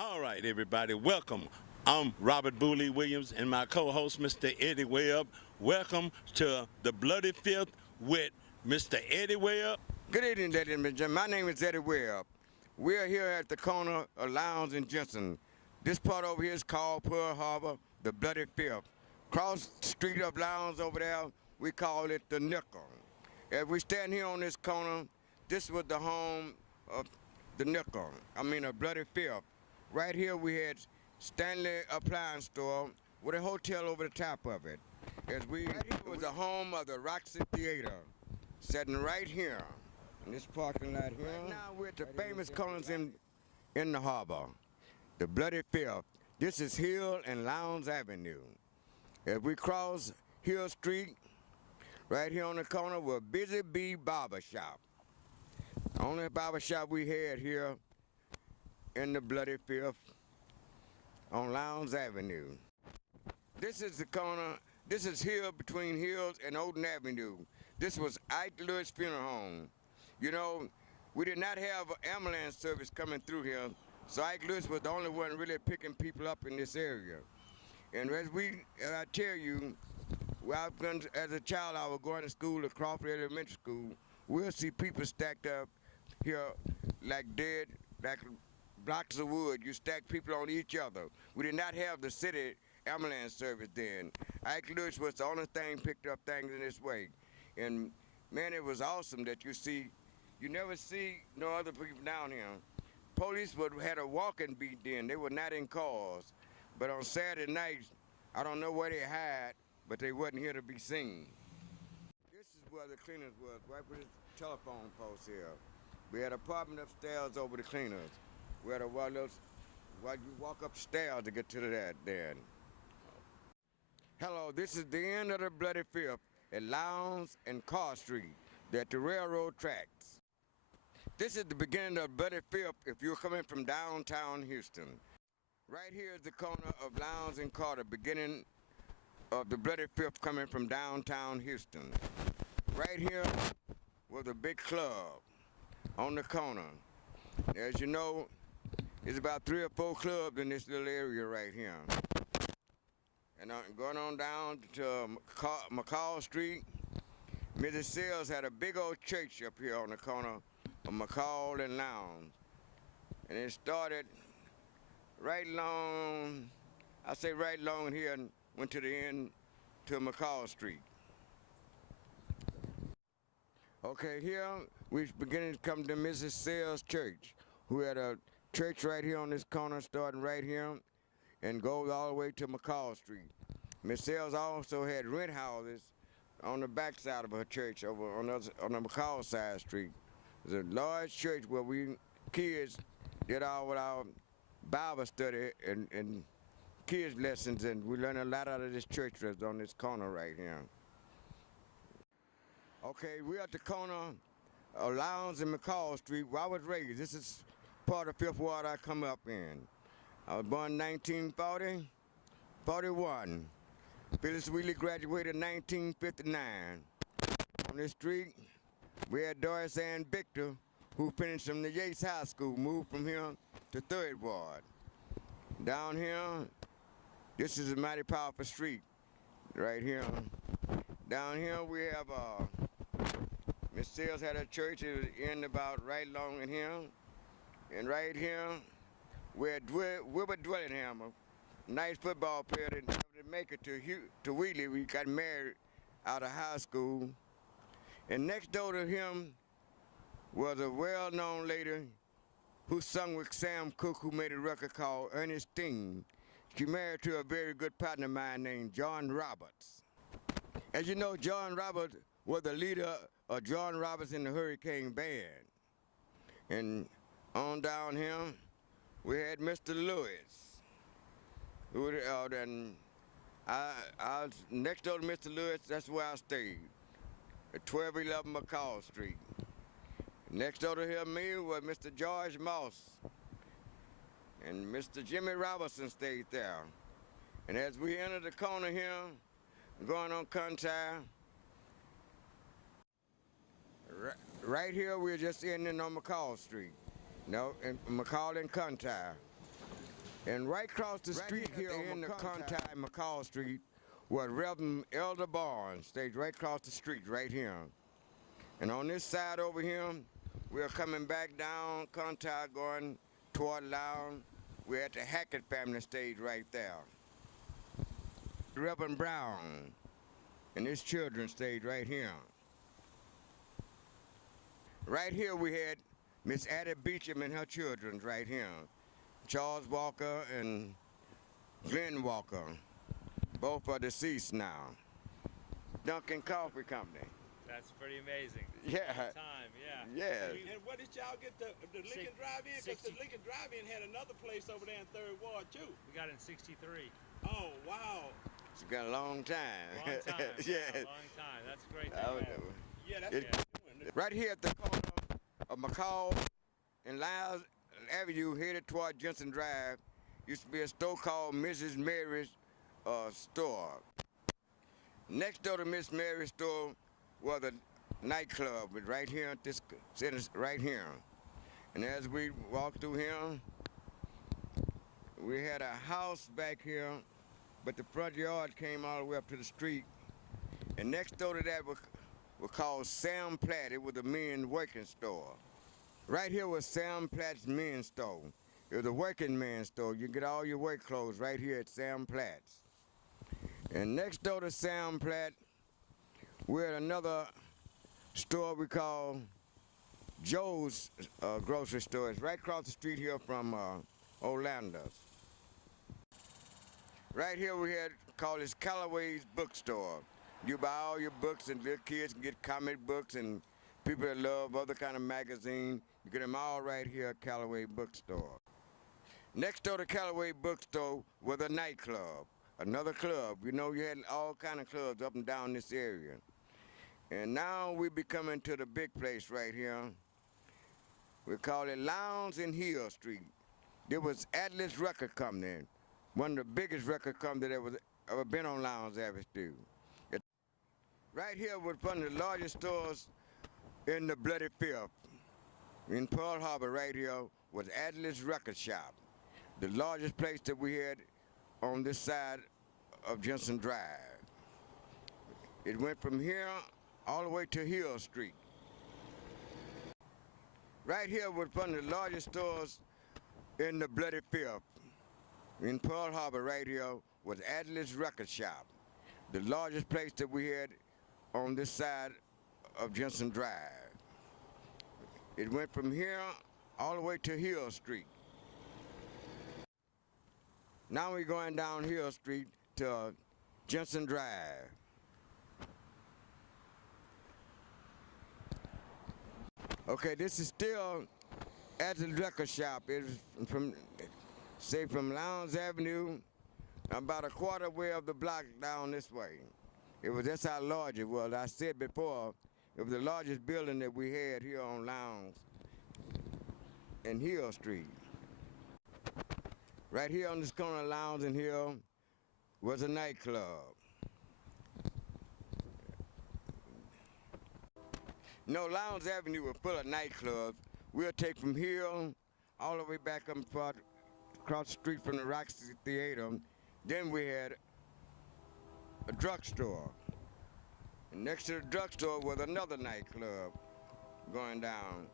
All right, everybody, welcome. I'm Robert Booley Williams and my co-host, Mr. Eddie Webb. Welcome to the Bloody Fifth with Mr. Eddie Webb. Good evening, ladies and gentlemen. My name is Eddie Webb. We are here at the corner of Lowndes and Jensen. This part over here is called Pearl Harbor, the Bloody Fifth. Cross the street of Lowndes over there, we call it the Nickel. As we stand here on this corner, this was the home of the Nickel, a Bloody Fifth. Right here we had Stanley Appliance Store with a hotel over the top of it. Right here was the home of the Roxy Theater, sitting right here in this parking lot here. Right now we're at the famous corners in the harbor, the Bloody Fifth. This is Hill and Lowndes Avenue. As we cross Hill Street, right here on the corner was Busy Bee Barber Shop. The only barber shop we had here in the Bloody Fifth on Lowndes Avenue. This is the corner, this is Hill between Hills and Oden Avenue. This was Ike Lewis Funeral Home. You know, we did not have an ambulance service coming through here, so Ike Lewis was the only one really picking people up in this area. And as I tell you, as a child, I was going to school at Crawford Elementary School. We'll see people stacked up here like dead, like blocks of wood. You stack people on each other. We did not have the city ambulance service then. Ike Lewis was the only thing picked up things in this way. And man, it was awesome that you never see no other people down here. Police had a walking beat then. They were not in cars. But on Saturday nights, I don't know where they hide, but they wasn't here to be seen. This is where the cleaners was, right with this telephone post here. We had an apartment upstairs over the cleaners. We had you walk upstairs to get to that then. Hello, this is the end of the Bloody Fifth at Lowndes and Carr Street. They're at the railroad tracks. This is the beginning of Bloody Fifth if you're coming from downtown Houston. Right here is the corner of Lowndes and Carter, beginning of the Bloody Fifth coming from downtown Houston. Right here was a big club on the corner. As you know, there's about 3 or 4 clubs in this little area right here. And going on down to McCall Street, Mrs. Seals had a big old church up here on the corner of McCall and Lowndes. And it started right along here and went to the end to McCall Street. Okay, here we're beginning to come to Mrs. Seals Church, who had a church right here on this corner, starting right here, and goes all the way to McCall Street. Miss Seals also had rent houses on the back side of her church over on the McCall side street. There's a large church where we kids did our Bible study and kids lessons, and we learned a lot out of this church that's on this corner right here. Okay, we're at the corner of Lowndes and McCall Street where I was raised. This is part of Fifth Ward I come up in. I was born in 1940, 41. Phyllis Wheatley graduated in 1959. On this street, we had Doris Ann Victor, who finished from the Yates High School, moved from here to 3rd Ward. Down here, this is a mighty powerful street right here. Down here we have Miss Seals had a church. It was in about right along in here. And right here, we had Wilbur Dwellingham, a nice football player that never make it to Wheatley. We got married out of high school. And next door to him was a well-known lady who sung with Sam Cooke, who made a record called Ernestine. She married to a very good partner of mine named John Roberts. As you know, John Roberts was the leader of John Roberts and the Hurricane Band. And on down here, we had Mr. Lewis. And I was next door to Mr. Lewis, that's where I stayed, at 1211 McCall Street. Next door to me was Mr. George Moss, and Mr. Jimmy Robertson stayed there. And as we enter the corner here, going on Contar, right here we're just ending on McCall Street. No, in McCall and Contar. And right across the street here in the Conti McCall Street was Reverend Elder Barnes, stayed right across the street right here. And on this side over here, we're coming back down Conti going toward Lowndes. We're at the Hackett family stage right there. Reverend Brown and his children stayed right here. Right here we had Miss Addie Beecham and her children right here. Charles Walker and Glenn Walker, both are deceased now. Duncan Coffee Company. That's pretty amazing. Yeah. Time, yeah. Yeah. And what did y'all get the Lincoln Drive-In? Because the Lincoln Drive-In had another place over there in 3rd Ward too. We got it in 63. Oh, wow. It's been a long time. Long time. Yeah. Long time. That's a great thing. Yeah, that's It- Right here at the corner of McCall and Lyles Avenue, headed toward Jensen Drive, used to be a store called Mrs. Mary's store. Next door to Miss Mary's store was a nightclub, but right here at this center, right here. And as we walked through here, we had a house back here, but the front yard came all the way up to the street. And next door to that was called Sam Platt. It was a men's working store. Right here was Sam Platt's men's store. It was a working man's store. You get all your work clothes right here at Sam Platt's. And next door to Sam Platt, we're at another store we call Joe's grocery store. It's right across the street here from Orlando's. Right here we had called this Callaway's bookstore. You buy all your books, and little kids can get comic books, and people that love other kind of magazines. You get them all right here at Callaway Bookstore. Next door to Callaway Bookstore was a nightclub, another club. You know, you had all kind of clubs up and down this area. And now we be coming to the big place right here. We call it Lowndes and Hill Street. There was Atlas Record Company, one of the biggest record companies that was ever been on Lowndes Avenue. Right here was one of the largest stores in the Bloody Fifth. In Pearl Harbor right here was Atlas Record Shop, the largest place that we had on this side of Jensen Drive. It went from here all the way to Hill Street. Right here was one of the largest stores in the Bloody Fifth. In Pearl Harbor right here was Atlas Record Shop, the largest place that we had on this side of Jensen Drive. It went from here all the way to Hill Street. Now we're going down Hill Street to Jensen Drive. Okay, this is still at the record shop. It's from Lowndes Avenue, about a quarter way of the block down this way. That's how large it was. I said before, it was the largest building that we had here on Lowndes and Hill Street. Right here on this corner of Lowndes and Hill was a nightclub. No, Lowndes Avenue was full of nightclubs. We'll take from here all the way back up across the street from the Roxy Theater. Then we had a drugstore. And next to the drugstore was another nightclub going down.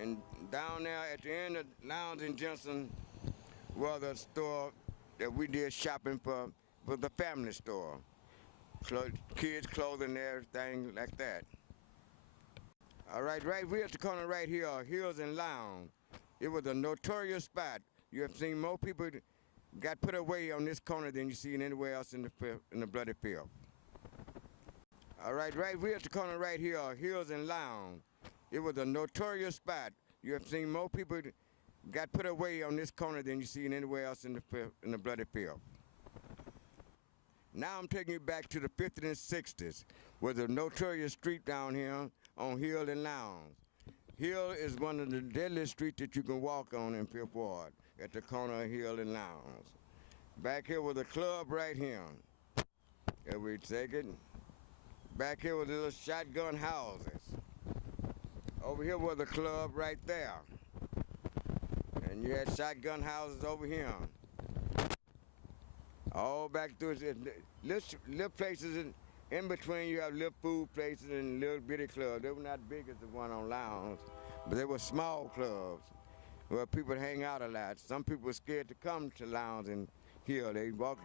And down there at the end of Lowndes and Jensen was a store that we did shopping for the family store. Kids' clothing and everything like that. All right, we're at the corner right here, Hills and Lowndes. It was a notorious spot. You have seen more people got put away on this corner than you see anywhere else in the Bloody Field. All right, we're at the corner right here, Hills and Lowndes. It was a notorious spot. You have seen more people got put away on this corner than you see anywhere else in the Bloody Field. Now I'm taking you back to the 50's and 60's, with a notorious street down here on Hill and Lowndes. Hill is one of the deadliest streets that you can walk on in Fifth Ward, at the corner of Hill and Lowndes. Back here was a club right here. And we take it. Back here was little shotgun houses. Over here was a club right there. And you had shotgun houses over here. All back through little places in between. You have little food places and little bitty clubs. They were not big as the one on Lowndes, but they were small clubs where people hang out a lot. Some people were scared to come to Lowndes and Hill. They go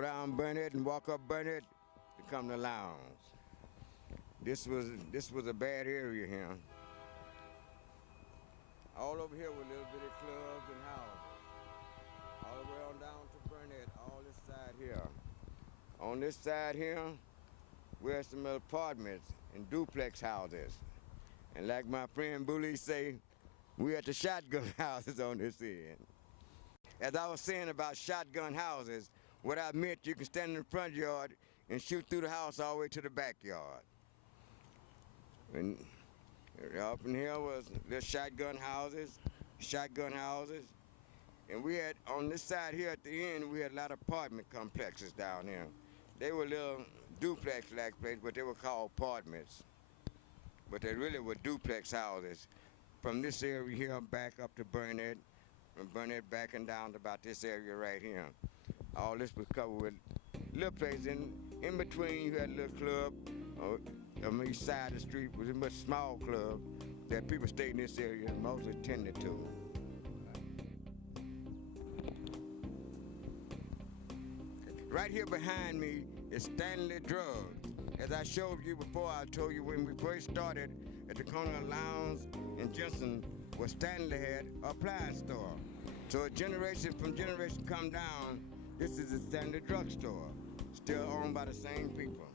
down Burnett and walk up Burnett to come to Lowndes. This was a bad area here. All over here were little bitty clubs and houses. All the way on down to Burnett, all this side here. On this side here, we have some apartments and duplex houses. And like my friend Bully say, we had the shotgun houses on this end. As I was saying about shotgun houses, what I meant, you can stand in the front yard and shoot through the house all the way to the backyard. And up in here was the shotgun houses. And we had, on this side here at the end, we had a lot of apartment complexes down here. They were little duplex-like places, but they were called apartments. But they really were duplex houses. From this area here back up to Burnett, from Burnett back and down to about this area right here. All this was covered with little places. In between, you had a little club. On the east side of the street was a much small club that people stayed in this area and mostly tended to. Right here behind me is Stanley Drugs. As I showed you before, I told you when we first started at the corner of Lowndes and Jensen, where Stanley had an appliance store. So a generation from generation come down, this is the Stanley Drug Store, still owned by the same people.